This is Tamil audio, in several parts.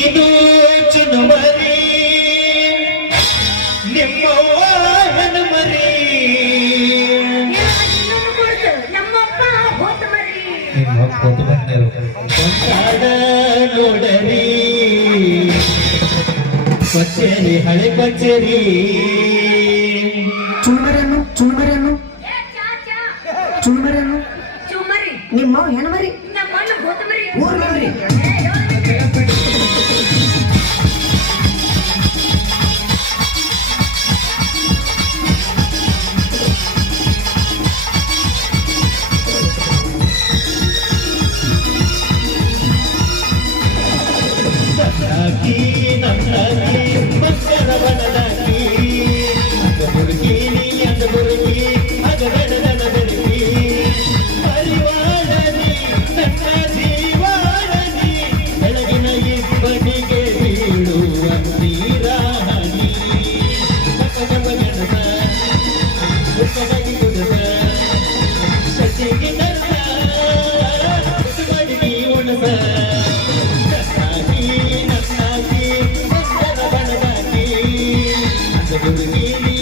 ಇದು ಚುನುಮರಿ ನಿಮ್ಮ ವಾಹನ ಮರಿ ನೋಡರಿ ಕಚೇರಿ ಹಳೆ ಕಚೇರಿ ಚುಮರನು ಚುಮರನು ಚುಮರನು ನಿಮ್ಮ ಹೆಣ್ಮರಿ ಊರ್ನವ್ರಿ.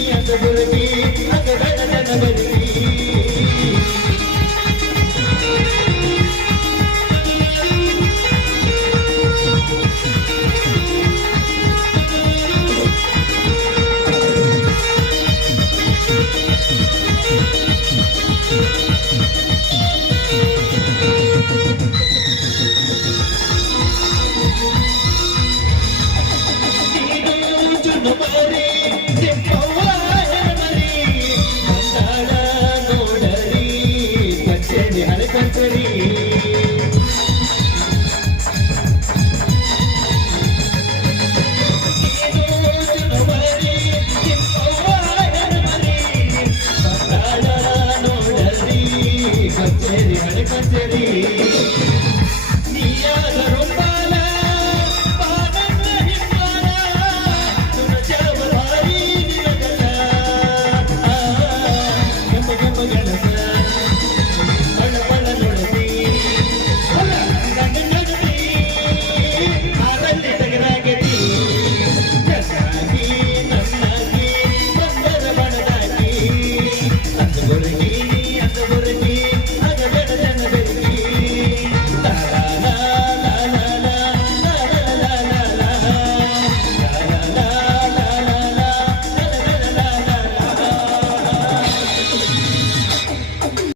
அந்த குருவி அந்த குருவி Nobody ಕಚೇರಿ ಹಳೆ ಕಚೇರಿ ನೀಯಾದರೂ